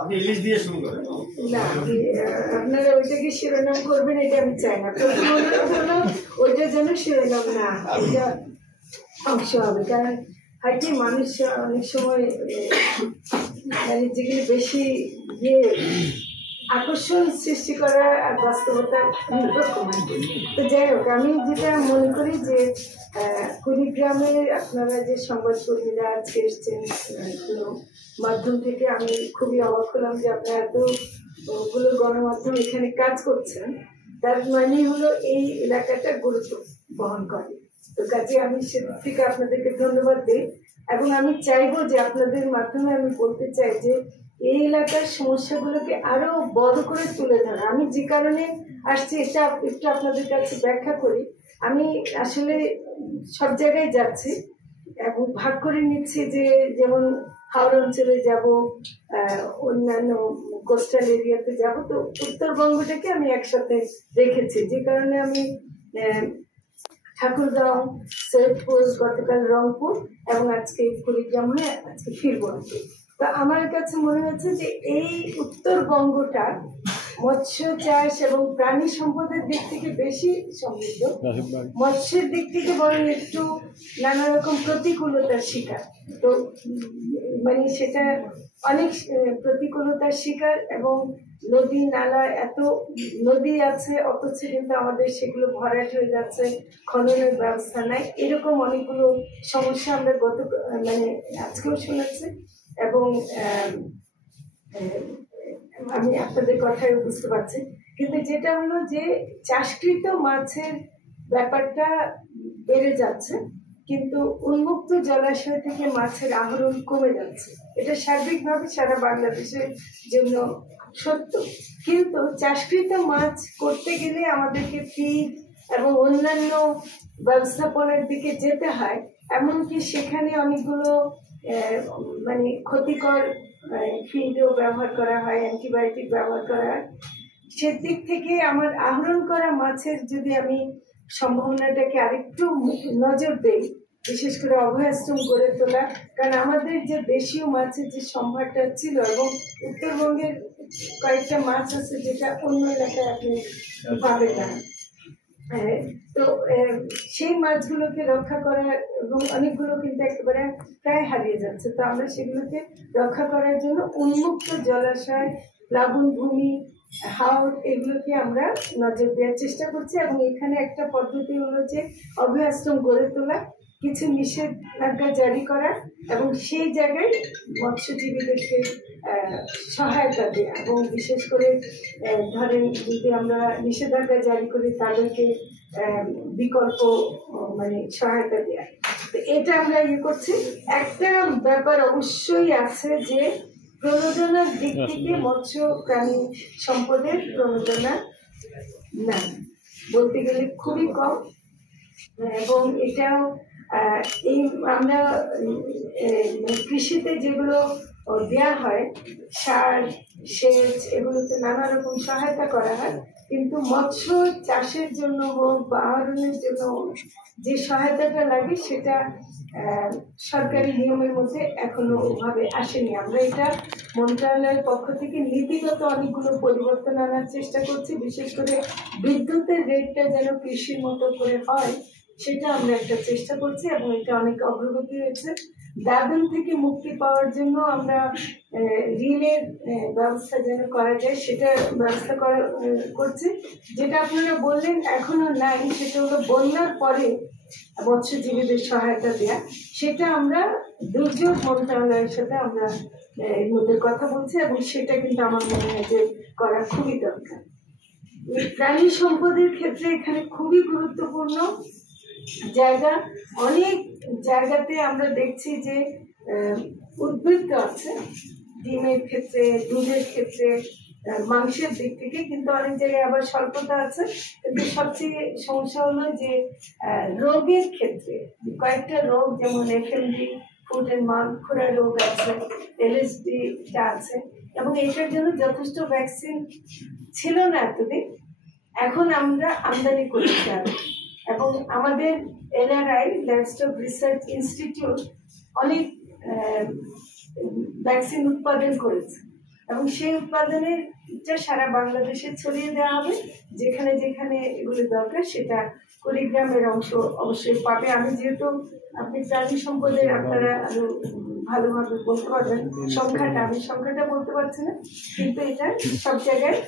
আপনি ইলিশ দিয়ে শুরু করেন না, আপনারা ওইটাকে শিরোনাম করবেন এটা আমি চাই না। প্রথম অনুরোধ হলো ওইটা যেন শিরোনাম না, ওইটা অংশ হবে। কারণ হয় কি মানুষ অনেক সময় মানে যেগুলি বেশি আকর্ষণ সৃষ্টি করা আর বাস্তবতা রকম। তো যাই হোক, আমি যেটা মনে করি যে কুড়িগ্রামের আপনারা যে সংবাদকর্মীরা আজকে এসছেন মাধ্যম থেকে, আমি খুবই অবাক হলাম যে আপনারা এতগুলো গণমাধ্যম এখানে কাজ করছেন। তার মানে হলো এই এলাকাটা গুরুত্ব বহন করে। তো কাজে আমি সেদিক থেকে আপনাদেরকে ধন্যবাদ দিই, এবং আমি চাইবো যে আপনাদের মাধ্যমে আমি বলতে চাই যে এই এলাকার সমস্যাগুলোকে আরো বড় করে তুলে ধরা। আমি যে কারণে আসছি এটা একটু আপনাদের কাছে ব্যাখ্যা করি। আমি আসলে সব জায়গায় যাচ্ছি এবং ভাগ করে নিচ্ছি, যে যেমন হাওড়া অঞ্চলে যাব, অন্যান্য কোস্টাল এরিয়াতে যাব। তো উত্তরবঙ্গটাকে আমি একসাথে রেখেছি, যে কারণে আমি ঠাকুরগাঁও, সৈয়দপুর, গতকাল রংপুর এবং আজকে কুড়িগ্রাম হয়ে আজকে ফিরবো। তো আমার কাছে মনে হচ্ছে যে এই উত্তরবঙ্গটা মৎস্য চাষ এবং প্রাণী সম্পদের দিক থেকে বেশি সমৃদ্ধ, মৎস্যের দিক থেকে বরং একটু নানা রকম প্রতিকূলতার শিকার। তো মানে সেটা অনেক প্রতিকূলতার শিকার, এবং নদী নালা, এত নদী আছে অথচ কিন্তু আমাদের সেগুলো ভরাট হয়ে যাচ্ছে, খননের ব্যবস্থা নাই। এরকম অনেকগুলো সমস্যা আমরা মানে আজকেও শুনেছি, এবং আমি আপনাদের কথায় বুঝতে পারছি। কিন্তু যেটা হলো যে চাষকৃত মাছের ব্যাপারটা বেড়ে যাচ্ছে, কিন্তু উন্মুক্ত জলাশয় থেকে মাছের আহরণ কমে যাচ্ছে। এটা সার্বিকভাবে সারা বাংলাদেশের জন্য সত্য। কিন্তু চাষকৃত মাছ করতে গেলে আমাদেরকে ফিড এবং অন্যান্য ব্যবস্থাপনার দিকে যেতে হয়, এমনকি সেখানে অনেকগুলো মানে ক্ষতিকর ফিডও ব্যবহার করা হয়, অ্যান্টিবায়োটিক ব্যবহার করা হয়। সেদিক থেকে আমার আহরণ করা মাছের যদি আমি সম্ভাবনাটাকে আরেকটু নজর দেই, বিশেষ করে অভয়াশ্রম গড়ে তোলা। কারণ আমাদের যে দেশীয় মাছের যে সম্ভারটা ছিল, এবং উত্তরবঙ্গের কয়েকটা মাছ আছে যেটা অন্য এলাকায় আপনি পাবেন না, তো সেই মাছগুলোকে রক্ষা করা, এবং অনেকগুলো কিন্তু একেবারে প্রায় হারিয়ে যাচ্ছে। তো আমরা সেগুলোকে রক্ষা করার জন্য উন্মুক্ত জলাশয়, প্লাবনভূমি, হাওর, এগুলোকে আমরা নজর দেওয়ার চেষ্টা করছি। এবং এখানে একটা পদ্ধতি হলো যে অভয়াশ্রম গড়ে তোলা, কিছু নিষেধাজ্ঞা জারি করা, এবং সেই জায়গায় মৎস্যজীবীদেরকে সহায়তা দেওয়া। এবং বিশেষ করে ধরেন যদি আমরা নিষেধাজ্ঞা জারি করি, তাদেরকে বিকল্প মানে সহায়তা দেওয়া। তো এটা আমরা করছি। একটা ব্যাপার অবশ্যই আছে যে প্রণোদনার দিক থেকে মৎস্য প্রাণী সম্পদের প্রণোদনা না, বলতে গেলে খুবই কম। এবং এটাও এই আমরা কৃষিতে যেগুলো দেওয়া হয়, সার, সেচ, এগুলোতে নানা রকম সহায়তা করা হয়, কিন্তু মৎস্য চাষের জন্য হোক বা আহরণের জন্য যে সহায়তাটা লাগে সেটা সরকারি নিয়মের মধ্যে এখনো ওভাবে আসেনি। আমরা এটা মন্ত্রণালয়ের পক্ষ থেকে নীতিগত অনেকগুলো পরিবর্তন আনার চেষ্টা করছি, বিশেষ করে বিদ্যুতের রেটটা যেন কৃষির মতো করে হয় সেটা আমরা একটা চেষ্টা করছি, এবং এটা অনেক অগ্রগতি হয়েছে। দাদন থেকে মুক্তি পাওয়ার জন্য আমরা ঋণের ব্যবস্থা যেন করা যায় সেটা ব্যবস্থা করছি। যেটা আপনারা বললেন এখনো নাই, সেটা হলো বন্যার পরে মৎস্যজীবীদের সহায়তা দেয়া। সেটা আমরা দুর্যোগ মন্ত্রণালয়ের সাথে আমরা এর মধ্যে কথা বলছি, এবং সেটা কিন্তু আমার মনে হয় যে করা খুবই দরকার। প্রাণী সম্পদের ক্ষেত্রে এখানে খুবই গুরুত্বপূর্ণ জায়গা। অনেক জায়গাতে আমরা দেখছি যে উদ্বৃত্ত আছে, ডিমের ক্ষেত্রে, দুধের ক্ষেত্রে, মাংসের দিক থেকে, কিন্তু অনেক জায়গায় আবার স্বল্পতা আছে। কিন্তু সবচেয়ে সমস্যা হলো যে রোগের ক্ষেত্রে কয়েকটা রোগ, যেমন FMD, ফুড অ্যান্ড মাউথ খোরা রোগ আছে, LSD-টা আছে, এবং এটার জন্য যথেষ্ট ভ্যাকসিন ছিল না এতদিন। এখন আমরা আমদানি করতে হবে, এবং আমাদের NRI লাইভস্টক রিসার্চ ইনস্টিটিউট অনেক ভ্যাকসিন উৎপাদন করেছে এবং সেই উৎপাদনের সারা বাংলাদেশে ছড়িয়ে দেওয়া হবে। যেখানে যেখানে এগুলো দরকার সেটা কুড়িগ্রামের অংশ অবশ্যই পাবে। আমি যেহেতু আপনি প্রাণী সম্পদের আপনারা আরো ভালোভাবে বলতে পারবেন সংখ্যাটা, আমি সংখ্যাটা বলতে পারছি না, কিন্তু এটা সব জায়গায়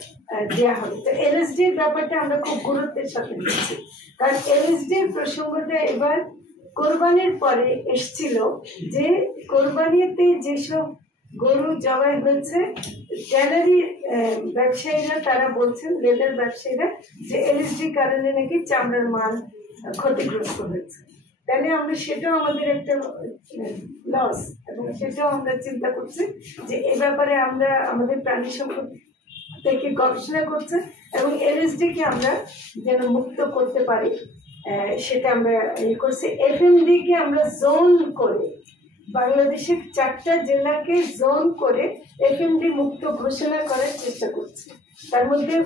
দেওয়া হবে। তো এলএসডির ব্যাপারটা আমরা খুব গুরুত্বের সাথে নিচ্ছি, কারণ এলএসডির প্রসঙ্গটা এবার কোরবানির পরে এসছিল যে কোরবানিতে যেসব গরু জবাই হয়েছে ট্যানারি ব্যবসায়ীরা তারা বলছেন, লেদার ব্যবসায়ীরা, যে এলএসডি কারণে নাকি চামড়ার মান ক্ষতিগ্রস্ত হয়েছে। তাহলে আমরা সেটাও আমাদের একটা লস, এবং সেটাও আমরা চিন্তা করছি যে এ ব্যাপারে আমরা আমাদের প্রাণী সম্পদ থেকে গবেষণা করছে এবং এলএসডিকে আমরা যেন মুক্ত করতে পারি সেটা আমরা করছি। এফএমডি কে আমরা জোন করে বাংলাদেশের 4টা জেলাকে জোন করে এফএমডি মুক্ত ঘোষণা করার চেষ্টা করছি। তার মধ্যে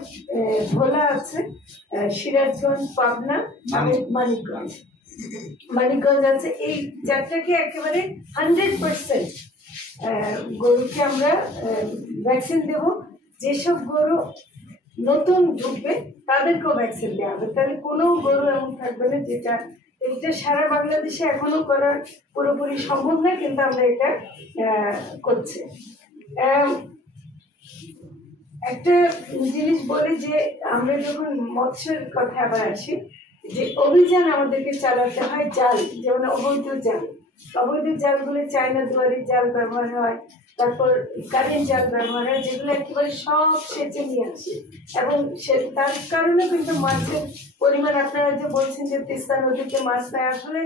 ভোলা আছে, সিরাজগঞ্জ, পাবনা, মানিকগঞ্জ আছে। এই 4টাকে একেবারে 100% গরুকে আমরা ভ্যাকসিন দেব। যেসব গরু নতুন ঢুকবে তাদেরকেও ভ্যাকসিন দেওয়া হবে। তাহলে কোনো গরু এমন থাকবে না যেটা, এটা সারা বাংলাদেশে এখনো করা পুরোপুরি সম্ভব নয়, কিন্তু আমরা এটা করছি। একটা জিনিস বলি যে আমরা যখন মৎস্যের কথা আবার আসি, যে অভিযান আমাদেরকে চালাতে হয় জাল, যেমন অবৈধ জাল, অবৈধ জালগুলো চায়না দুয়ারি জাল ব্যবহার হয়, তারপর কারেন্ট জাল ব্যবহার হয়, যেগুলো একেবারে সব সেচে নিয়ে আসে। এবং তার কারণে কিন্তু মাছের পরিমাণ, আপনারা যে বলছেন যে তিস্তা নদীতে মাছ নেয়, আসলে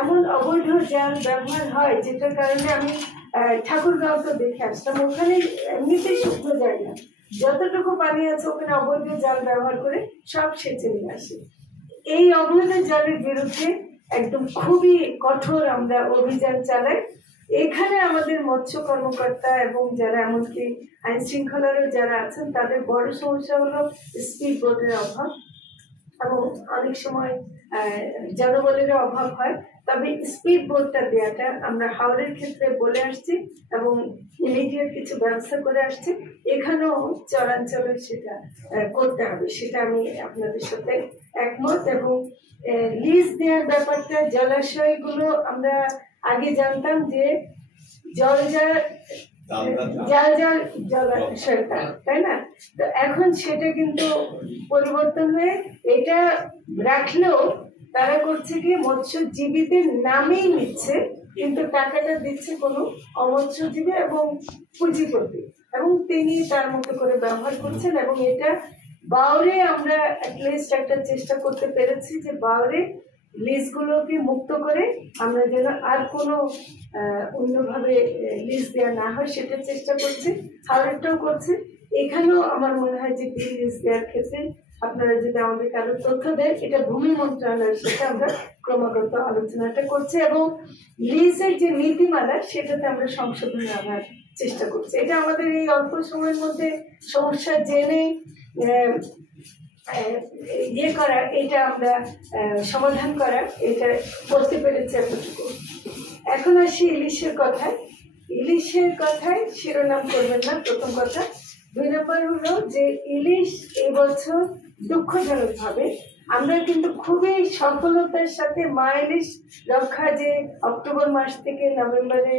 এমন অবৈধ জাল ব্যবহার হয় যেটার কারণে আমি ঠাকুরগাঁওতে দেখে আসলাম, ওখানে এমনিতেই শুকনো জায়গা, যতটুকু পানি আছে ওখানে অবৈধ জাল ব্যবহার করে সব সেচে নিয়ে আসে। এই অবৈধ জালের বিরুদ্ধে একদম খুবই কঠোর আমরা অভিযান চালাই। এখানে আমাদের মৎস্য কর্মকর্তা এবং যারা এমনকি আইন শৃঙ্খলারও যারা আছেন তাদের বড় সমস্যা হলো স্পিড বোটের অভাব, এবং অনেক সময় জনবলেরও অভাব হয়। তবে স্পিড বোটটা দেওয়াটা আমরা হাওড়ের ক্ষেত্রে বলে আসছি এবং ইমিডিয়েট কিছু ব্যবস্থা করে আসছি। এখানেও চরাঞ্চলে সেটা করতে হবে, সেটা আমি আপনাদের সাথে একমত। এবং লিজ দেওয়ার ব্যাপারটা, জলাশয়গুলো আমরা আগে জানতাম যে জলাশয়টা, তাই না? তো এখন সেটা কিন্তু পরিবর্তন হয়ে এটা রাখলেও তারা করছে কি মৎস্যজীবীদের নামেই নিচ্ছে, কিন্তু টাকাটা দিচ্ছে কোনো অমৎস্যজীবী এবং পুঁজিপতি, এবং তিনি তার মতো করে ব্যবহার করছেন। এবং এটা বাউরে আমরা অ্যাটলিস্ট একটা চেষ্টা করতে পেরেছি যে বাউরে লিজগুলোকে মুক্ত করে আমরা যেন আর কোনো অন্যভাবে লিজ দেওয়া না হয় সেটা চেষ্টা করছি, হাওড়েরটাও করছি। এখানেও আমার মনে হয় যে বিল লিজ দেওয়ার ক্ষেত্রে আপনারা যদি আমাদের কারো তথ্য দেন, এটা ভূমি মন্ত্রণালয়ের সাথে আমরা ক্রমাগত আলোচনাটা করছি এবং লিজের যে নীতিমালা সেটাতে আমরা সংশোধন আনার চেষ্টা করছি। এটা আমাদের এই অল্প সময়ের মধ্যে সমস্যা জেনে ইয়ে করা, এটা আমরা সমাধান করা, এটা করতে পেরেছি এতটুকু। এখন আসি ইলিশের কথায়। ইলিশের কথায় শিরোনাম করবেন না, প্রথম কথা। 2 নম্বর হলো যে ইলিশ এবছর দুঃখজনক ভাবে আমরা কিন্তু খুবই সফলতার সাথে মা ইলিশ রক্ষা, যে অক্টোবর মাস থেকে নভেম্বরে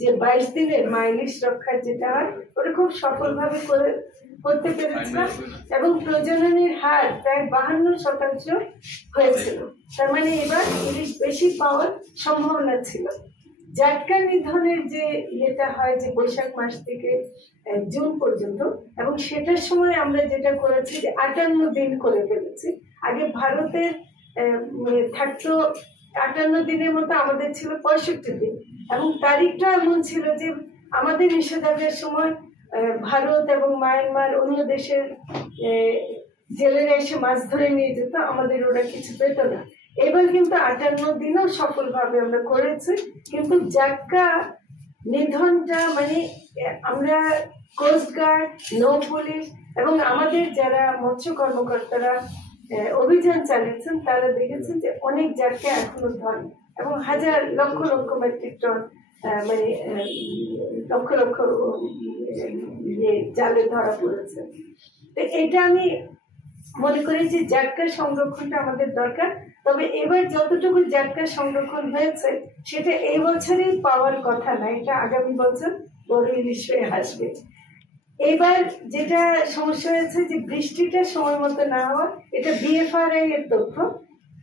যে 22 দিনের মা ইলিশ রক্ষার যেটা হয়, ওটা খুব সফলভাবে করতে পেরেছিলাম এবং প্রজননের হার প্রায় 52% হয়েছিল। তার মানে এবার ইলিশ বেশি পাওয়ার সম্ভাবনা ছিল। জাটকা নিধনের যে ইয়েটা হয় যে বৈশাখ মাস থেকে জুন পর্যন্ত, এবং সেটার সময় আমরা যেটা করেছি যে 58 দিন করে ফেলেছি। আগে ভারতের থাকতো 58 দিনের মতো, আমাদের ছিল 65 দিন, এবং তারিখটা এমন ছিল যে আমাদের নিষেধাজ্ঞার সময় ভারত এবং মায়ানমার অন্য দেশের জেলেরা এসে মাছ ধরে নিয়ে যেত, আমাদের ওরা কিছু পেত না। এবার কিন্তু 58 দিনও সফলভাবে আমরা করেছি। কিন্তু জাটকা নিধনটা মানে আমরা কোস্টগার্ড, নৌ পুলিশ এবং আমাদের যারা মৎস্য কর্মকর্তারা অভিযান চালিয়েছেন তারা দেখেছেন যে অনেক জাটকা এখনো ধন এবং হাজার লক্ষ লক্ষ মেট্রিক টন মানে লক্ষ লক্ষ জালে ধরা পড়েছে। তো এটা আমি মনে করি যে জাটকা সংরক্ষণটা আমাদের দরকার। তবে এবার যতটুকু জাটকা সংরক্ষণ হয়েছে সেটা এই বছরেই পাওয়ার কথা না, এটা আগামী বছর বড় ইলিশ হয়ে আসবে। এবার যেটা সমস্যা হয়েছে যে বৃষ্টিটা সময় মতো না হওয়া, এটা বিএফআরআই এর তথ্য,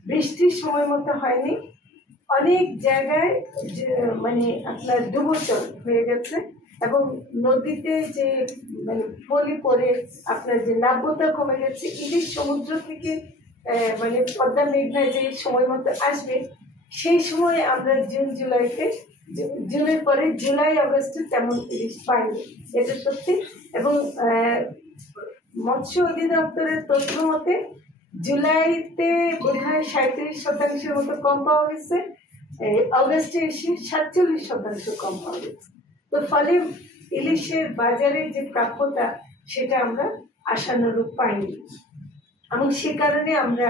বৃষ্টি সময় মতো হয়নি, অনেক জায়গায় মানে আপনার ডুবোচর হয়ে গেছে এবং নদীতে যে মানে পলি পড়ে আপনার যে নাব্যতা কমে গেছে। ইলিশ সমুদ্র থেকে মানে পদ্মা মেঘনায় যে সময় মতো আসবে সেই সময় আমরা জুনের পরে জুলাই আগস্টে তেমন ইলিশ পাইনি, এটা সত্যি। এবং মৎস্য অধিদপ্তরের তথ্য মতে জুলাইতে বোধহয় 37% মতো কম পাওয়া গেছে, অগস্টে এসে 47% কম পাওয়া গেছে। তো ফলে ইলিশের বাজারে যে প্রাপ্যতা সেটা আমরা আশানুরূপ পাইনি এবং সে কারণে আমরা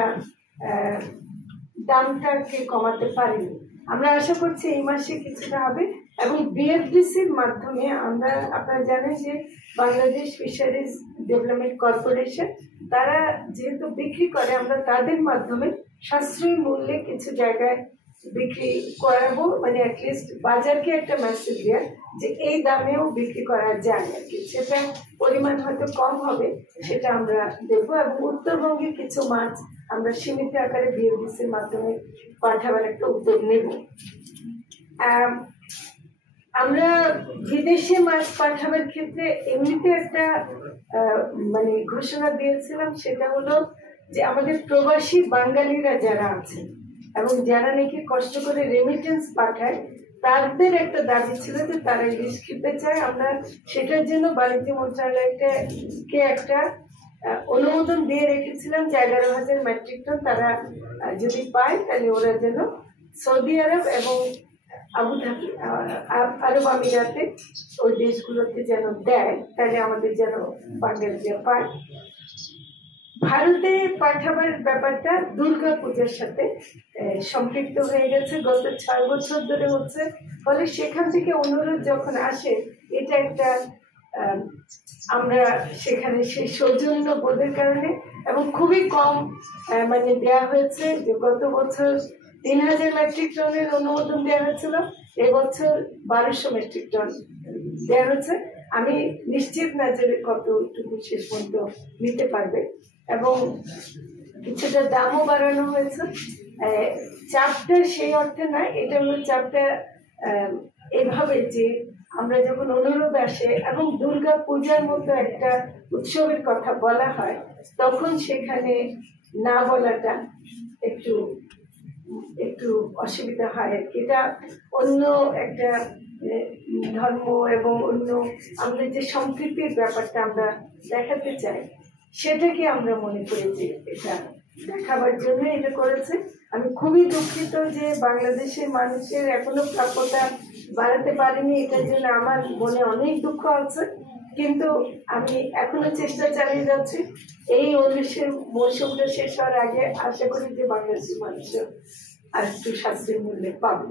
দামটাকে কমাতে পারিনি। আমরা আশা করছি এই মাসে কিছুটা হবে এবং বিএফডিসির মাধ্যমে আমরা, আপনারা জানেন যে বাংলাদেশ ফিশারিজ ডেভেলপমেন্ট কর্পোরেশন তারা যেহেতু বিক্রি করে, আমরা তাদের মাধ্যমে সাশ্রয়ী মূল্যে কিছু জায়গায় বিক্রি করাবো, মানে অ্যাটলিস্ট বাজারকে একটা মেসেজ দেওয়া যে এই দামেও বিক্রি করা যায় আর কি। সেটা পরিমাণ হয়তো কম হবে, সেটা আমরা দেখবো। এবং উত্তরবঙ্গের কিছু মাছ আমরা সীমিত আকারে বিএফডিসির মাধ্যমে পাঠাবার একটা উদ্যোগ নেব। আমরা বিদেশে মাছ পাঠাবার ক্ষেত্রে এমনিতে একটা মানে ঘোষণা দিয়েছিলাম, সেটা হলো যে আমাদের প্রবাসী বাঙালিরা যারা আছে এবং যারা নাকি কষ্ট করে রেমিটেন্স পাঠায় তাদের একটা দাবি ছিল যে তারা ইলিশ খেতে চায়। আমরা সেটার জন্য বাণিজ্য মন্ত্রণালয়কে একটা অনুমোদন দিয়ে রেখেছিলাম যে 11,000 মেট্রিক টন তারা যদি পায় তাহলে ওরা যেন সৌদি আরব এবং আবুধাবি আরব আমিরাতে ওই দেশগুলোতে যেন দেয়, তাহলে আমাদের যেন বাঙালিরা পায়। ভারতে পাঠাবার ব্যাপারটা দুর্গা পূজার সাথে সম্পৃক্ত হয়ে গেছে, গত 6 বছর ধরে হচ্ছে। ফলে সেখান থেকে অনুরোধ যখন আসে, এটা একটা আমরা সেখানে সেই সৌজন্য বোধের কারণে এবং খুবই কম মানে দেওয়া হয়েছে। যে গত বছর 3,000 মেট্রিক টনের অনুমোদন দেওয়া হয়েছিল, এবছর 1200 মেট্রিক টন দেওয়া হয়েছে। আমি নিশ্চিত না যে কতটুকু শেষ পর্যন্ত নিতে পারবে এবং কিছুটা দামও বাড়ানো হয়েছে। চাপটা সেই অর্থে না, এটা হলো চাপটা এভাবে যে আমরা যখন অনুরোধ আসে এবং দুর্গা পূজার মতো একটা উৎসবের কথা বলা হয়, তখন সেখানে না বলাটা একটু একটু অসুবিধা হয়। এটা অন্য একটা ধর্ম এবং অন্য আমাদের যে সম্প্রীতির ব্যাপারটা আমরা দেখাতে চাই, সেটাকে আমরা মনে করি যে এটা দেখাবার জন্য এটা করেছে। আমি খুবই দুঃখিত যে বাংলাদেশের মানুষের এখনো প্রাপ্যতা বাড়াতে পারিনি, এটার জন্য আমার মনে অনেক দুঃখ আছে। কিন্তু আমি এখনো চেষ্টা চালিয়ে যাচ্ছি। এই ইলিশের মৌসুমটা শেষ হওয়ার আগে আশা করি যে বাংলাদেশের মানুষের আর একটু সাশ্রয়ী মূল্যে পাবে।